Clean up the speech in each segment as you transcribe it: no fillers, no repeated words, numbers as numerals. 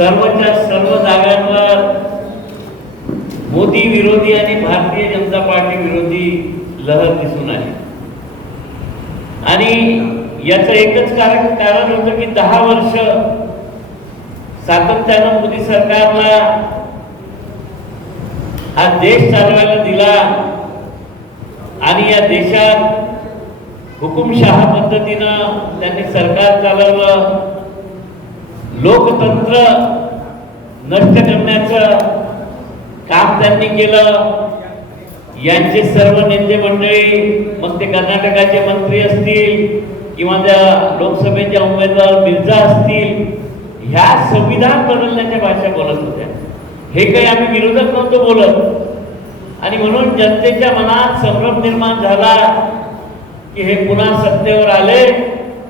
सर्वच्या सर्व जागांवर मोदी विरोधी आणि भारतीय जनता पार्टी विरोधी लहर दिसून आली आणि याचं एकच कारण होतं की 10 वर्ष सातत्यानं मोदी सरकारला हा देश चालवायला दिला आणि या देशात हुकुमशाह पद्धतीनं त्यांनी सरकार चालवलं, लोकतंत्र नष्ट करण्याचं काम त्यांनी केलं। यांचे सर्व नेते मंडळी, मग ते कर्नाटकाचे मंत्री असतील किंवा त्या लोकसभेच्या उमेदवार मिर्झा असतील, ह्या संविधान बदलण्याच्या भाषा बोलत होत्या। हे काही आम्ही विरोधक नव्हतो बोलत आणि म्हणून जनतेच्या मनात संभ्रम निर्माण झाला की हे पुन्हा सत्तेवर आले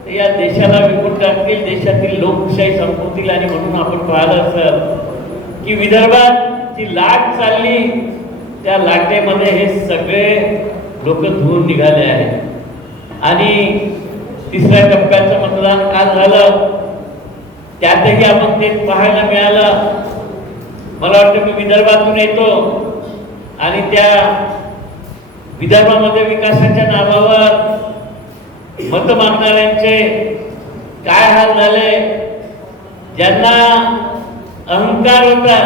तर या देशाला विकून टाकतील, देशातील लोकशाही संपवतील। आणि म्हणून आपण पाहिलं असेल की विदर्भात जी लाट चालली त्या लाटेमध्ये हे सगळे लोक धुवून निघाले आहेत आणि तिसऱ्या टप्प्याचं मतदान काल झालं, त्यातही आपण ते पाहायला मिळालं। मला वाटतं मी विदर्भातून येतो आणि त्या विदर्भामध्ये विकासाच्या नावावर मत मागणाऱ्यांचे काय हाल झाले। ज्यांना अहंकार होता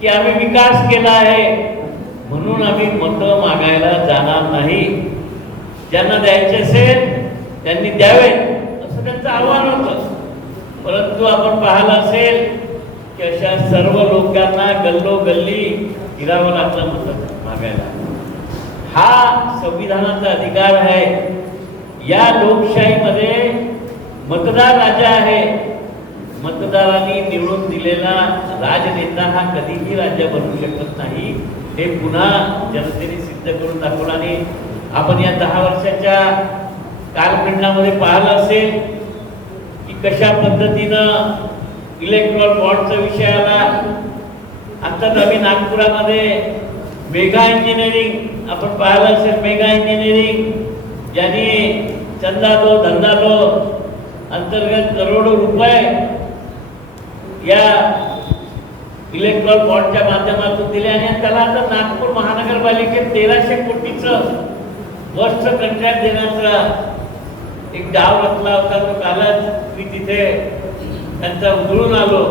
की आम्ही विकास केला आहे म्हणून आम्ही मत मागायला जाणार नाही, ज्यांना द्यायचे असेल त्यांनी द्यावे असं त्यांचं आव्हान होतं। परंतु आपण पाहिलं असेल की अशा सर्व लोकांना गल्लोगल्ली फिरावं लागलं मत मागायला। हा संविधानाचा अधिकार आहे। या लोकशाहीमध्ये मतदार राजा आहे। मतदारांनी निवडून दिलेला राजनेता हा कधीही राज्य बनू शकत नाही, हे पुन्हा जनतेने सिद्ध करून दाखवलं। आणि आपण या 10 वर्षाच्या कालखंडामध्ये पाहिलं असेल की कशा पद्धतीनं इलेक्ट्रॉल बॉन्डचा विषय आला। आता नवीन नागपुरामध्ये मेगा इंजिनिअरिंग आपण पाहिलं असेल, मेगा इंजिनिअरिंग ज्यांनी चंदा दो धंदा दो अंतर्गत करोडो रुपये या इलेक्ट्रॉल बॉन्डच्या माध्यमातून दिले आणि त्याला आता नागपूर महानगरपालिकेत 1300 कोटीचं वर्ष कंत्राट देण्याचा एक डाव रचला होता। तो कालच मी तिथे त्यांचा उधळून आलो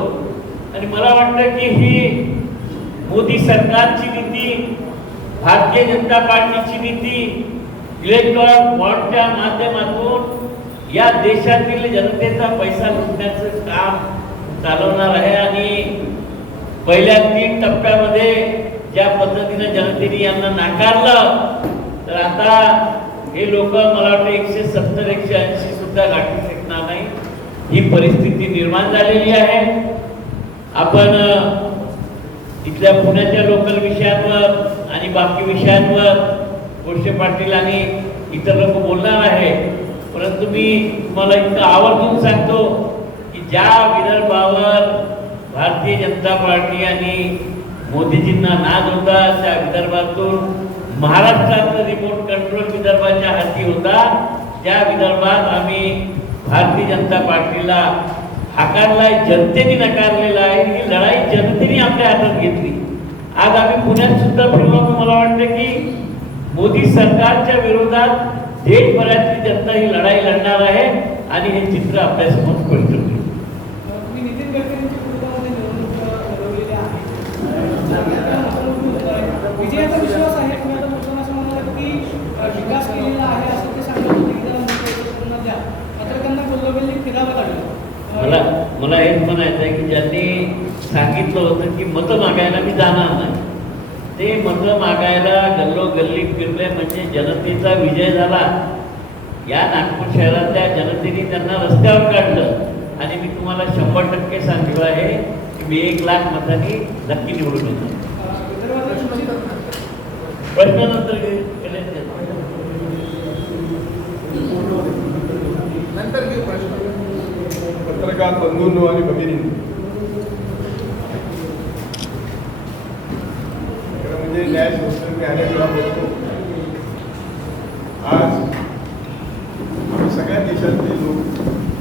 आणि मला वाटतं की ही मोदी सरकारची नीती, भारतीय जनता पार्टीची नीती इलेक्ट्रॉल बॉन्डच्या माध्यमातून या देशातील जनतेचा पैसा लुटण्याचं काम चालवणार आहे। आणि पहिल्या 3 टप्प्यामध्ये ज्या पद्धतीने जनतेने यांना नाकारलं तर आता हे लोक मला वाटतं 170 180 सुद्धा गाठू शकणार नाही, ही परिस्थिती निर्माण झालेली आहे। आपण इथल्या पुण्याच्या लोकल विषयांवर आणि बाकी विषयांवर गोडसे पाटील आणि इतर लोक बोलणार आहे, परंतु मी तुम्हाला इतकं आवर्जून सांगतो की ज्या विदर्भावर भारतीय जनता पार्टी आणि मोदीजींना नाद होता त्या विदर्भातून महाराष्ट्राचा रिमोट कंट्रोल विदर्भाच्या हाती होता, त्या विदर्भात आम्ही भारतीय जनता पार्टीला हाकारलाय, जनतेने नकारलेला आहे। ही लढाई जनतेने आपल्या हातात घेतली। आज आम्ही पुण्यात सुद्धा फिरलो, मला वाटतं की मोदी सरकारच्या विरोधात देशभरातली जनता ही लढाई लढणार आहे आणि हे चित्र आपल्यासमोर स्पष्ट होईल। नितीन गडकरींची पूर्वामध्ये निवडणूक लढवलेली आहे, विजयाचा विश्वास आहे, पण आता लोकांना असं म्हणाला की विकास केलेला आहे असं ते सांगत होते की त्यांना द्या, मात्र त्यांना गल्लोगल्ली फिरावं लागलं। मला हेच म्हणायचं आहे की ज्यांनी सांगितलं होतं की मतं मागायला मी जाणार नाही, ते मतं मागायला गल्लोगल्ली फिरले म्हणजे जनतेचा विजय झाला। या नागपूर शहरातल्या जनतेने त्यांना रस्त्यावर काढलं आणि मी तुम्हाला 100% सांगितलं आहे की मी 1 लाख मतांनी नक्की निवडून येतो। प्रश्न नंतर घेऊ प्रश्न। पत्रकार बंधूंनो आणि भगिनींनो, म्हणजे न्याय संस्था मी अनेक वेळा बोलतो, आज सगळ्या देशातले लोक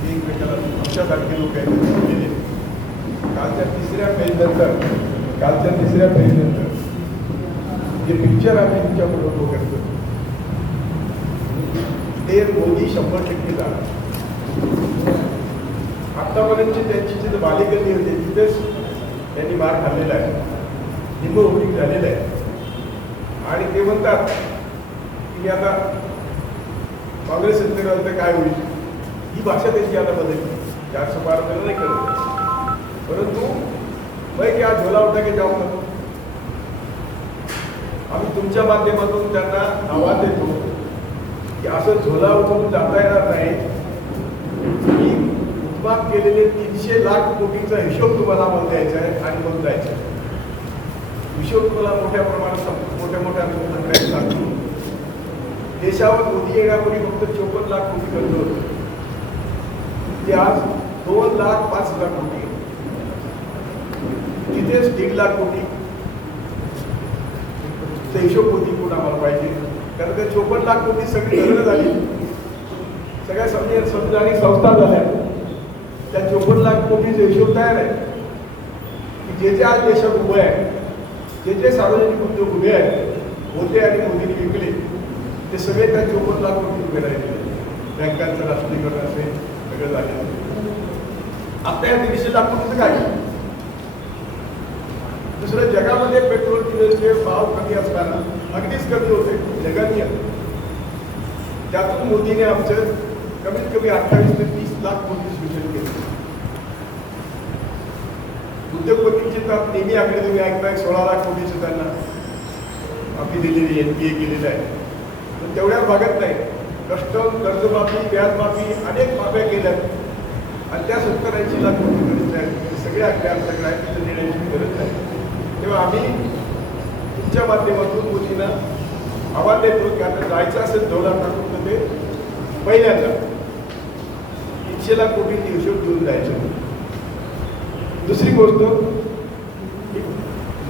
एकमेकाला आमच्यासारखे लोक आहेत कालच्या तिसऱ्या फेज नंतर जे पिक्चर आम्ही तुमच्याबरोबर करतो ते मोदी 100% जाणार. आतापर्यंतची त्यांची जिथे बालेगल्ली होती तिथेच त्यांनी मार खाल्लेला आहे, निंब उभी झालेलं आहे. आणि ते म्हणतात की मी आता काँग्रेस सत्तेवर आलं तर काय होईल, ही भाषा त्यांची आता बदलली. 412 नाही करत, परंतु मैं क्या झोला उठा के जाऊंगा. आम्ही तुमच्या माध्यमातून त्यांना आवाज देतो की असं झोला उठून जाता येणार नाही. की उत्पाद केलेले 300 लाख कोटीचा हिशोब तुम्हाला मग द्यायचा आहे आणि मग जायचं आहे. हिशोब तुम्हाला मोठ्या प्रमाणात मोठ्या सांगतो. देशावर मोदी येण्यापूर्वी फक्त 54 लाख कोटी खर्च होतं, ते आज 2,05,00,000 कोटी. तिथेच 1.5 लाख कोटी हिशोब मोदी कोण आम्हाला पाहिजे. कारण ते 54 लाख कोटी सगळी धरणं झाली, सगळ्या संविधानिक संस्था झाल्या. त्या 54 लाख कोटीचे हिशोब तयार आहे की जे आज देशात उभे आहे, जे सार्वजनिक उद्योग उभे आहेत होते आणि मोदींनी विकले, ते सगळे त्या 54 लाख कोटी उभे राहिले. बँकांचं राष्ट्रीयकरण असेल सगळं झालेलं. आता या 300 लाख कोटीचं काय. दुसरं, जगामध्ये पेट्रोल डिझेलचे भाव कमी असताना, अगदीच कमी होते जगात, त्यातून मोदीने आमचं कमीत कमी 28 ते 30 लाख कोटी शोषण केलं. उद्योगपतींची तर नेहमी आकडे तुम्ही ऐकताय, 16 लाख कोटीचं त्यांना आपली दिलेली NPA केलेलं आहे. पण तेवढ्या भागत नाही. कस्टम, कर्जमाफी, व्याजमाफी अनेक माफ्या केल्या आणि त्या 70-80 लाख कोटी गरज आहेत. सगळे आकडे आमच्याकडे आहेत, तिथे देण्याची गरज नाही. तेव्हा आम्ही तुमच्या माध्यमातून मोदींना आव्हान देतो की आता जायचं असेल झोला टाकून तर ते पहिल्यांदा 300 लाख कोटींची हिशोब घेऊन जायचं. दुसरी गोष्ट,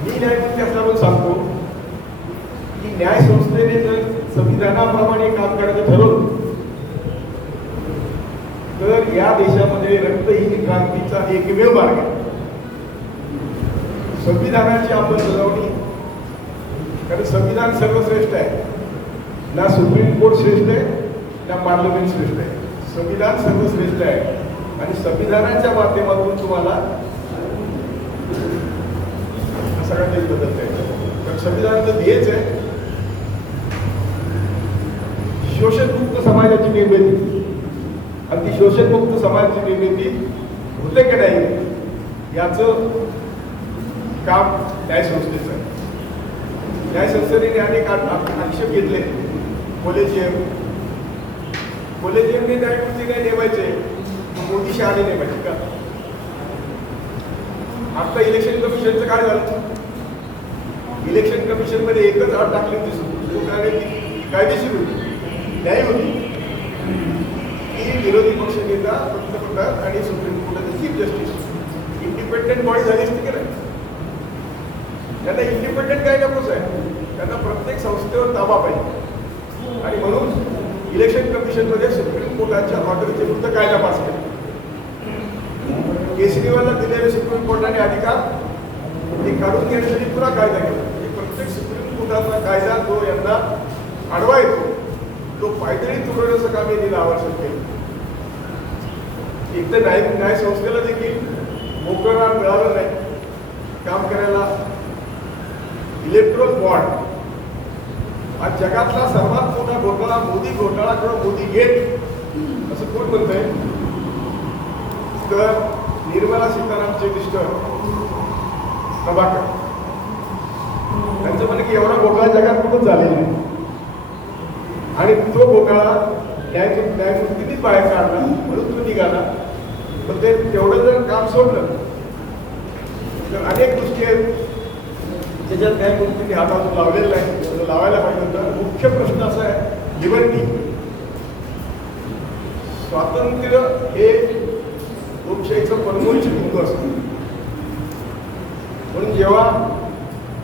मी न्यायमूर्ती असल्यामुळे सांगतो की न्यायसंस्थेने जर संविधानाप्रमाणे काम करायचं ठरवलं तर या देशामध्ये रक्तहीन क्रांतीचा एकमेव मार्ग आहे संविधानाची अंमलबजावणी. कारण संविधान सर्वश्रेष्ठ आहे. ना सुप्रीम कोर्ट श्रेष्ठ आहे, ना पार्लमेंट श्रेष्ठ आहे. संविधान सर्वश्रेष्ठ आहे आणि संविधानाच्या माध्यमातून तुम्हाला सगळ्या काही बदलता येतं. कारण संविधानाचं ध्येयच आहे शोषणमुक्त समाजाची निर्मिती. आणि ती शोषणमुक्त समाजाची निर्मिती होते की नाही याचं काम न्यायसंस्थेचं आहे. न्यायसंस्थेने अनेक आक्षेप घेतले. कॉलेजियमने न्यायमूर्ती नाही नेमायचे, मोदी शहाणे नेमायचे का. आता इलेक्शन कमिशनचं काय झालं. इलेक्शन कमिशनमध्ये एकच अट टाकली होती, कायदेशीर होती, न्याय होती की विरोधी पक्षनेता, पंतप्रधान आणि सुप्रीम कोर्टाचे चीफ जस्टिस इंडिपेंडेंट बॉडी झाली असती की नाही. त्यांना इंडिपेंडेंट काय नकोच आहे, त्यांना प्रत्येक संस्थेवर ताबा पाहिजे. आणि म्हणून इलेक्शन कमिशनमध्ये सुप्रीम कोर्टाच्या ऑर्डरचे फक्त कायदा पास केला. केजरीवालला दिलेले सुप्रीम कोर्टाने अधिकार ते काढून घेण्यासाठी पुन्हा कायदा केला. प्रत्येक सुप्रीम कोर्टाचा कायदा जो यांना आडवा येतो तो पायदळी तुडवण्याचं काम यांनी आवश्यक केलं. एक तर न्याय संस्थेला देखील मोकळं मिळालं नाही काम करायला. इलेक्ट्रॉल बॉन्ड हा जगातला सर्वात मोठा घोटाळा, मोदी घोटाळा किंवा मोदी गेट असं कोण म्हणतंय. तर निर्मला सीतारामनचे मिस्टर प्रभाकर त्यांचं म्हणणं की एवढा घोटाळा जगात कुठंच झालेला नाही आणि तो घोटाळा न्यायमूर्तींनीच बाहेर काढला म्हणून तो निघाला. पण ते तेवढं जर काम सोडलं तर अनेक गोष्टी आहेत त्याच्यात न्यायमूर्तींनी हातातून लावलेलं नाही, लावायला पाहिजे होतं. मुख्य प्रश्न असा आहे लिबर्टी. स्वातंत्र्य हे लोकशाहीचं परमोच्च बिंदू असतं. म्हणून जेव्हा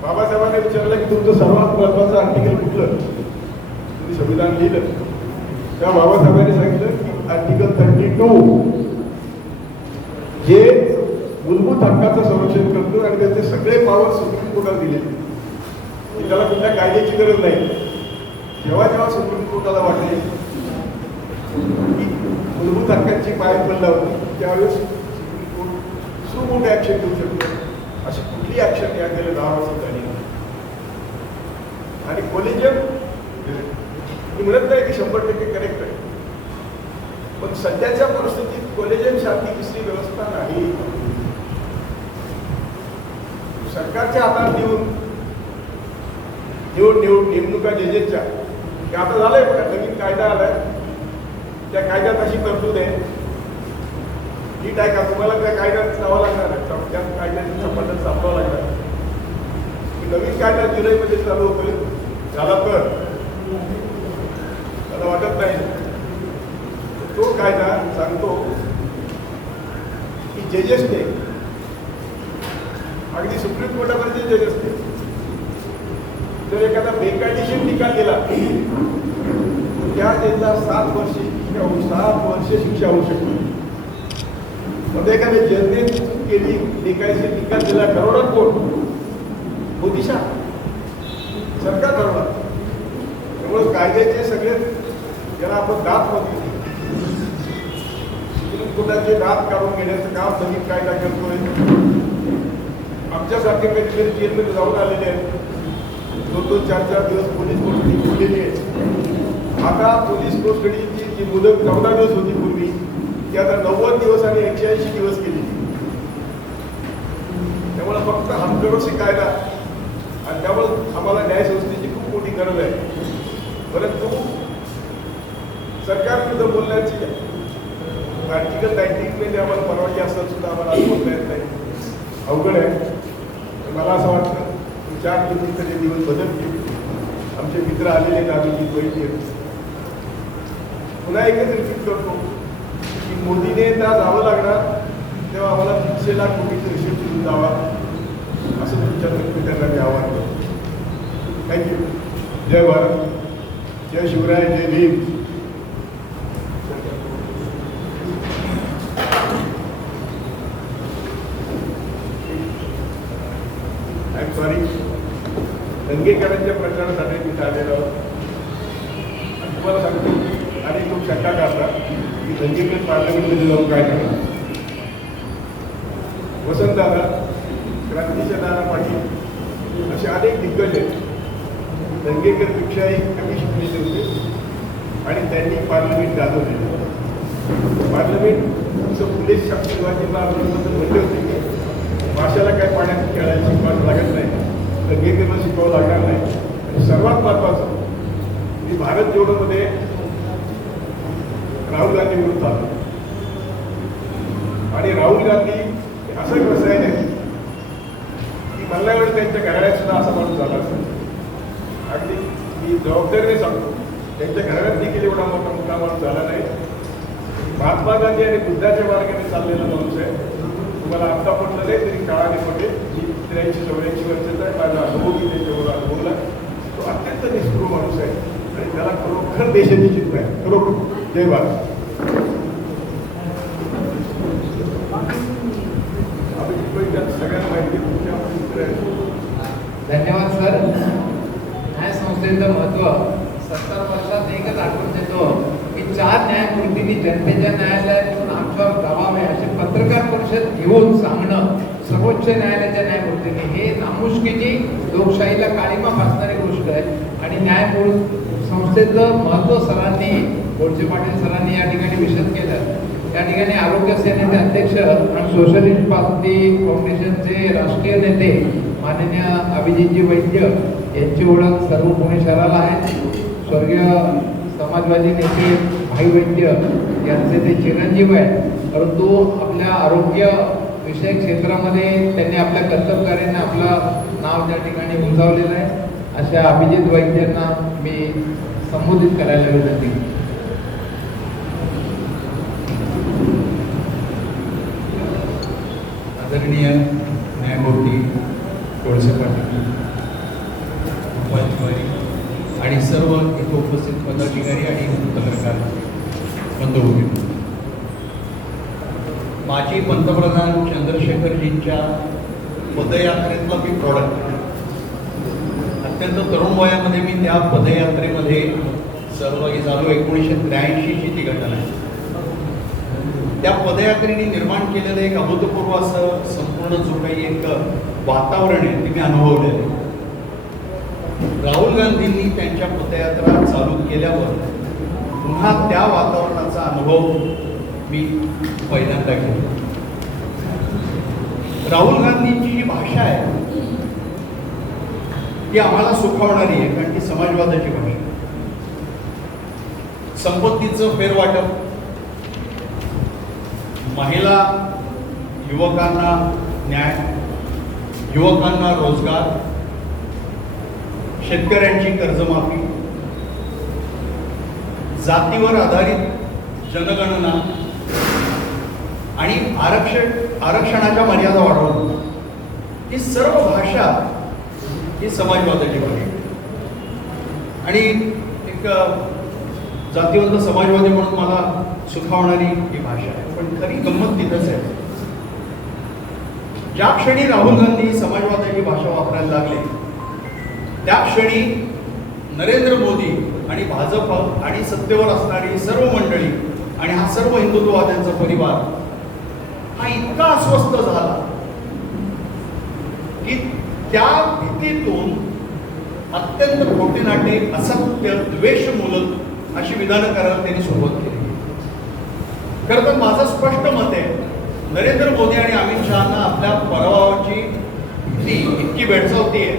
बाबासाहेबांनी विचारलं की तुमचं सर्वात महत्वाचं आर्टिकल कुठलं, तुम्ही संविधान लिहिलं, तेव्हा बाबासाहेबांनी सांगितलं की आर्टिकल 32 जे मूलभूत हक्काचं संरक्षण करतो आणि त्याचे सगळे पॉवर सुप्रीम कोर्टाला दिले. त्याला कुठल्या कायद्याची गरज नाही. जेव्हा जेव्हा सुप्रीम कोर्टाला वाटले की मूलभूत हक्कांची पाय पडला होती त्यावेळेस सुप्रीम कोर्ट सुमोठे ऍक्शन घेऊ शकतो. अशी कुठली ऍक्शन या गेल्या 10 वर्षात झाली नाही. आणि कोलिजन मी म्हणत नाही की 100% करेक्ट आहे, पण सध्याच्या परिस्थितीत कोलिजन शांती दुसरी व्यवस्था नाही. सरकारच्या हातात नेमणुका जजेसच्या ते आता झालंय. बघा नवीन कायदा आलाय, त्या कायद्यात अशी तरतूद आहे. नीट आहे का, तुम्हाला त्या कायद्यात जावं लागणार आहे, त्या कायद्याची संबंध सापडावं लागणार. नवीन कायदा जुलैमध्ये चालू होतोय, झाला तर मला वाटत नाही. तो कायदा सांगतो की जजेसने अगदी सुप्रीम कोर्टामध्ये जजेसने जर एखादा बेकायदेशीर निकाल दिला त्या जजला 7 वर्षे शिक्षा होऊ शकते. मग एखाद्या जजने चूक केली, बेकायदेशीर निकाल दिला, ठरवणार कोण? मोदी शाह, सरकार ठरवणार. त्यामुळे कायद्याचे सगळे ज्याला आपण दात म्हणतो, सुप्रीम कोर्टाचे दात काढून घेण्याचं काम नवीन कायदा करतोय. आमच्यासारखे कधीतरी जेलमध्ये जाऊन आलेले आहेत, 2-2, 4-4 दिवस पोलीस कोठडी बोललेली आहे. आता पोलीस कोठडीची जी मुदत 14 दिवस होती पूर्वी, ती आता 90 दिवस आणि 180 दिवस केली. त्यामुळे फक्त हमकडोशी कायदा, आणि त्यामुळे आम्हाला न्यायसंस्थेची खूप मोठी गरज आहे. परंतु सरकारविरुद्ध बोलण्याची आर्टिकल 19 आम्हाला परवानगी असताना सुद्धा आम्हाला आज बोलता येत नाही. अवघड आहे. मला असं वाटतं 4 दिवसाचे दिवस बदलतील. आमचे मित्र आलेले आहेत, आम्ही बैठे पुन्हा एकच रिपीट करतो की मोदीने त्या जावं लागणार तेव्हा आम्हाला 300 लाख कोटीचा हिशोब देऊन जावा, असं तुमच्या त्यांना मी आवाहन करतो. थँक्यू. जय भारत, जय शिवराय, जय भीम. सॉरी, दंगेकरांच्या प्रचारासाठी मी आलेलो आहोत. आणि तुम्हाला सांगतो की अनेक लोक शंका करतात की दंगेकर पार्लमेंटमध्ये जाऊन काय करणार. वसंतदादा, क्रांतीच्या दादा पाटील असे अनेक दिग्गज आहेत. दंगेकरपेक्षाही कमी शिकलेले होते आणि त्यांनी पार्लमेंट गाजवलेलं. पार्लमेंट फुले शिवाजीला आंदोलनाबद्दल म्हटले होते की भाषेला काय पाण्यात खेळायला शिकवायला लागत नाही, दंगेकरला शिकवावं लागणार नाही. आणि सर्वात महत्त्वाचं, मी भारत जोडोमध्ये राहुल गांधी विरुद्ध आलो. आणि राहुल गांधी असं रसायन आहे की मला वेळ त्यांच्या घराण्यात सुद्धा असा माणूस झाला असेल. अगदी मी जबाबदारीने सांगतो, त्यांच्या घराण्यात देखील एवढा मोठा माणूस झाला नाही. महात्मा गांधी आणि बुद्धाच्या मार्गाने चाललेला माणूस आहे. तुम्हाला आत्ता पडलं नाही तरी काळाने पडले. मी 83-84 वर्षाचा आहे, माझा अनुभव मी त्याच्यावर अनुभवला. तो अत्यंत निष्ठुर माणूस आहे आणि त्याला खरोखर देशाची चिंता आहे. खरोखर. जय भारत. सगळ्यांना माहिती तुमच्या मित्र आहे. धन्यवाद सर. न्यायसंस्थेचं महत्त्व 70 वर्षात एकच आठवण देतो की 4 न्यायमूर्तींनी जनतेच्या न्यायालयात येऊन आमच्यावर दबाव आहे असे पत्रकार परिषद घेऊन सांगणं सर्वोच्च न्यायालयाच्या न्यायमूर्तींनी, हे नामुष्कीची लोकशाहीला काळीमा फासणारी गोष्ट आहे. आणि संस्थेचं महत्त्व सरांनी, गोडसे पाटील सरांनी या ठिकाणी विशद केलं. या ठिकाणी आरोग्य सेनेचे अध्यक्ष आणि सोशलिस्ट पार्टी फाउंडेशनचे राष्ट्रीय नेते माननीय अभिजितजी वैद्य यांची ओळख सर्व पुणे शहराला आहे. स्वर्गीय समाजवादी नेते भाई वैद्य यांचे ते चिरंजीव आहेत, परंतु आपल्या आरोग्य विषयक क्षेत्रामध्ये त्यांनी आपल्या कर्तव्यकार्याने आपलं नाव त्या ठिकाणी उंचावलेलं आहे. अशा अभिजित वैद्यांना मी संबोधित करायला विनंती करतो. आदरणीय न्यायमूर्ती गोडसे पाटील उपाधिकारी आणि सर्व इथे उपस्थित पदाधिकारी आणि पत्रकार बंधू, माजी पंतप्रधान चंद्रशेखरजींच्या पदयात्रेतला मी प्रॉडक्ट. अत्यंत तरुण वयामध्ये मी त्या पदयात्रेमध्ये सहभागी झालो. 1983 ची ती घटना आहे. त्या पदयात्रेने निर्माण केलेलं एक अभूतपूर्व असं संपूर्ण जो काही एक वातावरण आहे ते मी अनुभवलेलं आहे. राहुल गांधींनी त्यांच्या पदयात्रा चालू केल्यावर पुन्हा त्या वातावरणाचा अनुभव मी पहिल्यांदा घेतला. राहुल गांधींची जी भाषा आहे ती आम्हाला सुखावणारी आहे, कारण ती समाजवादाची भाषा. संपत्तीचं फेरवाटप, महिला युवकांना न्याय, युवकांना रोजगार, शेतकऱ्यांची कर्जमाफी, जातीवर आधारित जनगणना आणि आरक्षणाच्या मर्यादा वाढवणं, ही सर्व भाषा ही समाजवादाची भाषा. आणि एक जातीवंत समाजवादी म्हणून मला सुखावणारी ही भाषा आहे. पण खरी गंमत तिथंच आहे. ज्या क्षणी राहुल गांधी समाजवादाची भाषा वापरायला लागले त्या क्षणी नरेंद्र मोदी आणि भाजप आणि सत्तेवर असणारी सर्व मंडळी आणि हा सर्व हिंदुत्ववाद्यांचा परिवार हा इतका अस्वस्थ झाला की त्या भीतीतून अत्यंत खोटेनाटे, असत्य, द्वेषमूलक अशी विधानं करायला त्यांनी सुरुवात केली. खरं तर माझं स्पष्ट मत आहे, नरेंद्र मोदी आणि अमित शहाना आपल्या पराभवाची भीती इतकी भेडसावती आहे,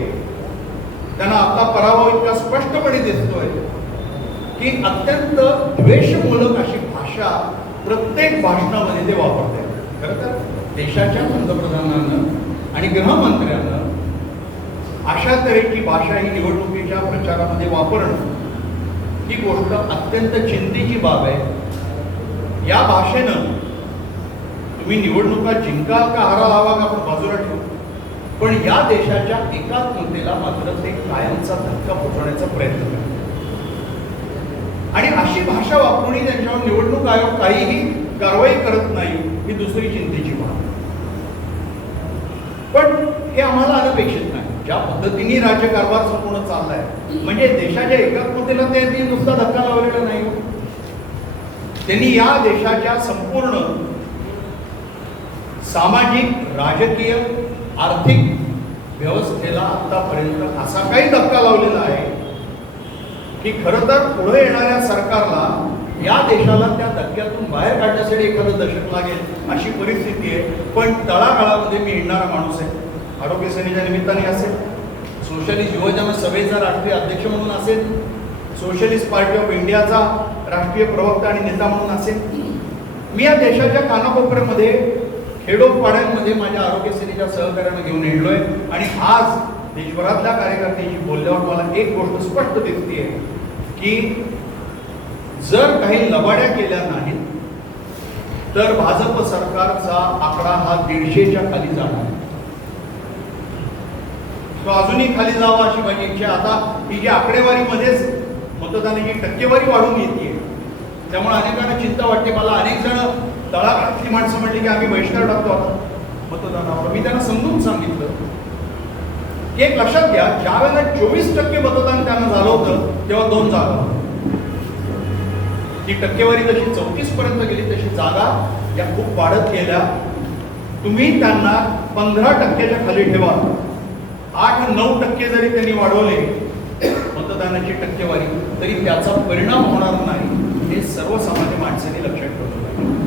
त्यांना आपला पराभव इतका स्पष्टपणे दिसतोय की अत्यंत द्वेषमूलक अशी भाषा प्रत्येक भाषणामध्ये ते वापरतात. खरं तर देशाच्या पंतप्रधानांना आणि गृहमंत्र्यांना अशा तऱ्हेची भाषा ही निवडणुकीच्या प्रचारामध्ये वापरणं ही गोष्ट अत्यंत चिंतेची बाब आहे. या भाषेनं तुम्ही निवडणुका जिंकाल का हाराल हा भाग आपण बाजूला ठेवू, पण या देशाच्या एकात्मतेला मात्र ते कायमचा धक्का पोहोचवण्याचा प्रयत्न करतात. आणि अशी भाषा वापरून त्यांच्यावर निवडणूक आयोग काहीही कारवाई करत नाही ही दुसरी चिंतेची बाब. पण हे आम्हाला अनपेक्षित नाही. ज्या पद्धतीने राज्यकारभार संपूर्ण चाललाय म्हणजे देशाच्या एकात्मतेला त्यांनी नुसता धक्का लावलेला नाही. त्यांनी या देशाच्या संपूर्ण सामाजिक, राजकीय, आर्थिक व्यवस्थेला आतापर्यंत असा काही धक्का लावलेला आहे की खरं तर पुढे येणाऱ्या सरकारला या देशाला त्या धक्क्यातून बाहेर काढण्यासाठी एखादं दशक लागेल अशी परिस्थिती आहे. पण तळागाळामध्ये मी येणारा माणूस आहे. आरोग्य सेनेच्या निमित्ताने असेल, सोशलिस्ट युवजन सभेचा राष्ट्रीय अध्यक्ष म्हणून असेल, सोशलिस्ट पार्टी ऑफ इंडियाचा राष्ट्रीय प्रवक्ता आणि नेता म्हणून असेल. मी या देशाच्या कानाकोपऱ्यामध्ये, खेडोपाड्यांमध्ये माझ्या आरोग्य सेनेच्या सहकार्याने घेऊन येलोय. आणि आज देशभरातल्या कार्यकर्त्यांशी बोलल्यावर मला एक गोष्ट स्पष्ट दिसते की जर काही लबाड्या केल्या नाहीत तर भाजप सरकारचा आकडा हा 150च्या खाली जाणार. तो अजूनही खाली जावा अशी माझी इच्छा. आता ही जी आकडेवारीमध्येच मतदानाची टक्केवारी वाढून येते त्यामुळे अनेकांना चिंता वाटते. मला अनेक जण तळागाळातली माणसं म्हणली की आम्ही बहिष्कार टाकतो आता मतदानावर. मी त्यांना समजून सांगितलं की एक लक्षात घ्या, ज्या वेळेला 24% मतदान त्यांना झालं होतं तेव्हा 2 जागा, ती टक्केवारी जशी 34 पर्यंत गेली तशी जागा या खूप वाढत गेल्या. तुम्ही त्यांना 15%च्या खाली ठेवा, 8-9% जरी त्यांनी वाढवले मतदानाची टक्केवारी तरी त्याचा परिणाम होणार नाही हे सर्वसामान्य माणसाने लक्षात ठेवलं पाहिजे.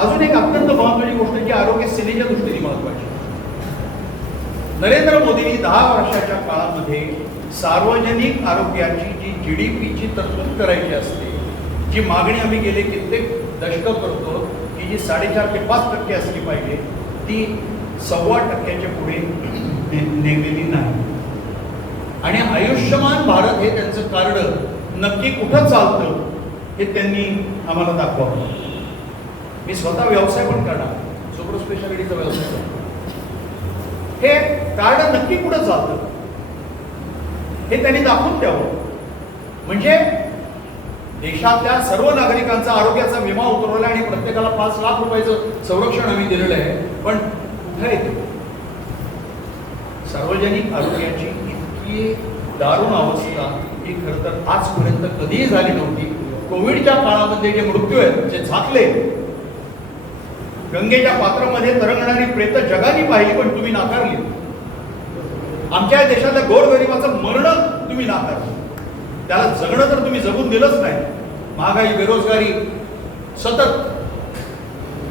अजून एक अत्यंत महत्त्वाची गोष्ट जी आरोग्य सेनेच्या दृष्टीने महत्त्वाची. नरेंद्र मोदींनी 10 वर्षाच्या काळामध्ये सार्वजनिक आरोग्याची जी GDPची तरतूद करायची असते, जी मागणी आम्ही गेले कित्येक दशकं करतो की जी 4.5 ते 5% असली पाहिजे, ती 1.25% पुढे नेमलेली नाही. आणि आयुष्यमान भारत हे त्यांचं कार्ड नक्की कुठं चालतं हे त्यांनी आम्हाला दाखवावं. मी स्वतः व्यवसाय पण करणार, सुपर स्पेशालिटीचा व्यवसाय करतो. हे कार्ड नक्की कुठं चालतं हे त्यांनी दाखवून द्यावं. म्हणजे देशातल्या सर्व नागरिकांचा आरोग्याचा विमा उतरवला आणि प्रत्येकाला 5 लाख रुपयाचं संरक्षण आम्ही दिलेलं आहे. पण कुठे येते सार्वजनिक आरोग्याची इतकी दारुण अवस्था ही खरं तर आजपर्यंत कधीही झाली नव्हती. कोविडच्या काळामध्ये जे मृत्यू आहेत जे झाकले, गंगेच्या पात्रामध्ये तरंगणारी प्रेत जगाने पाहिली पण तुम्ही नाकारली. आमच्या देशातल्या गोरगरिबाचं मरण तुम्ही नाकारलं. त्याला जगणं तर तुम्ही जगून दिलंच नाही. महागाई, बेरोजगारी, सतत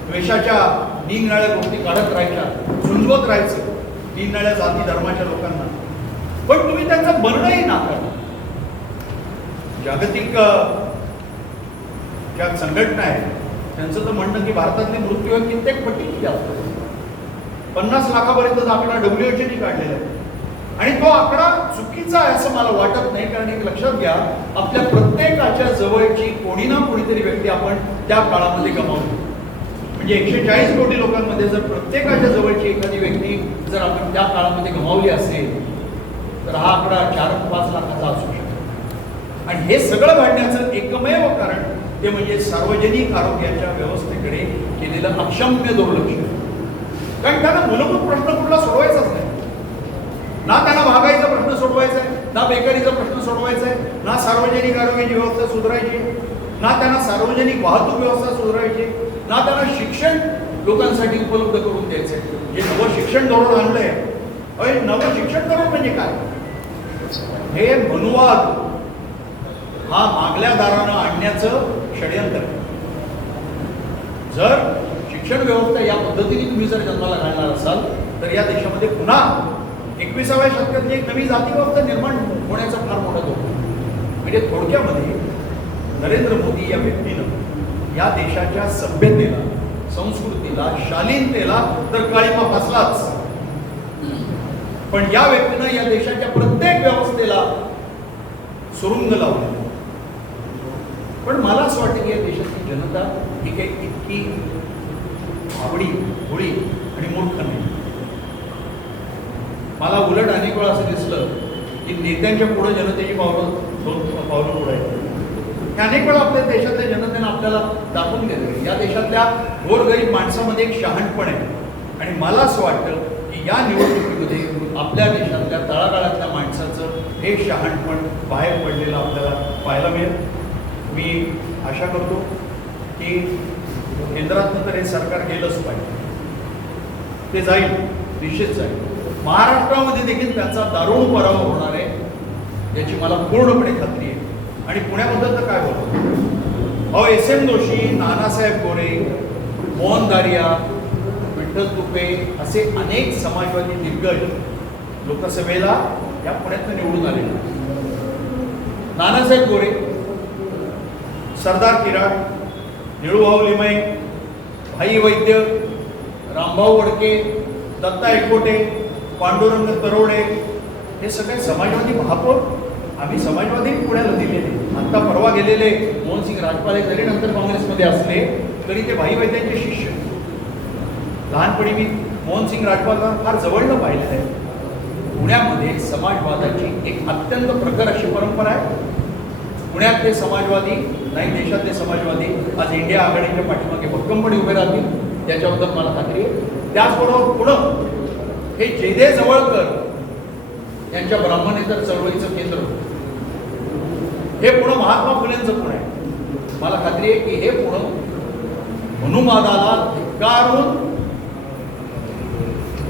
द्वेषाच्या निरनिराळ्या गोष्टी काढत राहायच्या, झुंजवत राहायचं निरनिराळ्या जाती धर्माच्या लोकांना, पण तुम्ही त्यांचं मरणही नाकारलं. जागतिक ज्या संघटना आहे त्यांचं तर म्हणणं की भारतातले मृत्यू हे कित्येक पटीने जास्त 50 लाखापर्यंतचा आकडा WHO ने काढलेला आहे. आणि तो आकडा चुकीचा आहे असं मला वाटत नाही. कारण एक लक्षात घ्या, आपल्या प्रत्येकाच्या जवळची कोणी ना कोणीतरी व्यक्ती आपण त्या काळामध्ये गमावली. म्हणजे 140 कोटी लोकांमध्ये जर प्रत्येकाच्या जवळची एखादी व्यक्ती जर आपण त्या काळामध्ये गमावली असेल तर हा आकडा 4-5 लाखाचा असू शकतो. आणि हे सगळं घडण्याचं एकमेव कारण ते म्हणजे सार्वजनिक आरोग्याच्या व्यवस्थेकडे केलेलं अक्षम्य दुर्लक्ष. कारण त्यांना मूलभूत प्रश्न कुठला सोडवायचाच नाही. ना त्यांना महागाईचा प्रश्न सोडवायचा आहे, ना बेकारीचा प्रश्न सोडवायचा आहे, ना सार्वजनिक आरोग्याची व्यवस्था सुधारायची, ना त्यांना सार्वजनिक वाहतूक व्यवस्था सुधारायची, ना त्यांना शिक्षण लोकांसाठी उपलब्ध करून द्यायचं आहे. जे नवं शिक्षण धोरण आणलंय, अरे नवं शिक्षण धोरण म्हणजे काय? हे मनुवाद हा मागल्या दारानं आणण्याचं षडयंत्र. जर शिक्षण व्यवस्था या पद्धतीने तुम्ही जर जन्माला घालणार असाल तर या देशामध्ये पुन्हा 21व्या शतकातली एक नवी जाती व्यवस्था निर्माण होण्याचा फार मोठा धोका. म्हणजे थोडक्यामध्ये नरेंद्र मोदी या व्यक्तीनं या देशाच्या सभ्यतेला, संस्कृतीला, शालीनतेला तर काळीमा फासलाच, पण या व्यक्तीनं या देशाच्या प्रत्येक व्यवस्थेला सुरुंग लावला. पण मला असं वाटतं की या देशातली जनता ही काही इतकी आवडी भोळी आणि मूर्ख नाही. मला उलट अनेक वेळा असं दिसलं की नेत्यांच्या पुढे जनतेची पावलं पुढे आहेत. अनेक वेळा आपल्या देशातल्या जनतेनं आपल्याला दाखवून दिलं या देशातल्या गोरगरीब माणसामध्ये एक शहाणपण आहे. आणि मला असं वाटतं की या निवडणुकीमध्ये आपल्या देशातल्या तळागाळातल्या माणसाचं हे शहाणपण बाहेर पडलेलं आपल्याला पाहायला मिळेल. मी आशा करतो की केंद्रातनं तर हे सरकार गेलंच पाहिजे. ते जाईल, निश्चित जाईल. महाराष्ट्रामध्ये देखील त्यांचा दारुण पराभव होणार आहे याची मला पूर्णपणे खात्री आहे. आणि पुण्याबद्दल तर काय बोलतो, अहो SM जोशी, नानासाहेब गोरे, मोहन दारिया, विठ्ठल तुपे असे अनेक समाजवादी दिग्गज लोकसभेला या पुण्यात निवडून आले. नानासाहेब गोरे, सरदार किराड, निळूभाऊ लिमये, भाई वैद्य, रामभाऊ वडके, दत्ता एकबोटे, पांडुरंग तरोडे हे सगळे समाजवादी महापौर आम्ही समाजवादी पुण्याला दिलेले. आता परवा गेलेले मोहनसिंग राजपाल हे जरी नंतर काँग्रेसमध्ये असले तरी ते भाई वैद्यांचे शिष्य. लहानपणी मी मोहनसिंग राजपालला फार जवळनं पाहिलेलं आहे. पुण्यामध्ये समाजवादाची एक अत्यंत प्रखर अशी परंपरा आहे. पुण्यातले समाजवादी नाही, देशातले समाजवादी आज इंडिया आघाडीच्या पाठीमागे भक्कमपणे उभे राहतील याच्याबद्दल मला खात्री आहे. त्याचबरोबर पुणं हे जयदेव जवळकर यांच्या ब्राह्मणेतर चळवळीचं केंद्र, हे पुणं महात्मा फुलेंचं पुणे आहे. मला खात्री आहे की हे पुणं मनुवादाला धिक्कारून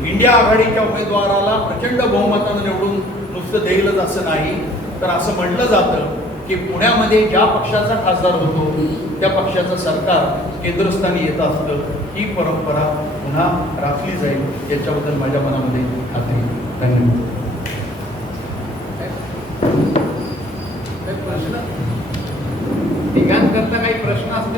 इंडिया आघाडीच्या उमेदवाराला प्रचंड बहुमतानं निवडून नुसतं देईलच असं नाही, तर असं म्हटलं जातं की पुण्यामध्ये ज्या पक्षाचा खासदार होतो त्या पक्षाचं सरकार केंद्रस्थानी येत असतं. ही परंपरा पुन्हा राखली जाईल याच्याबद्दल माझ्या मनामध्ये खात्री. धन्यवाद. प्रश्न तिघांकरता काही प्रश्न असतील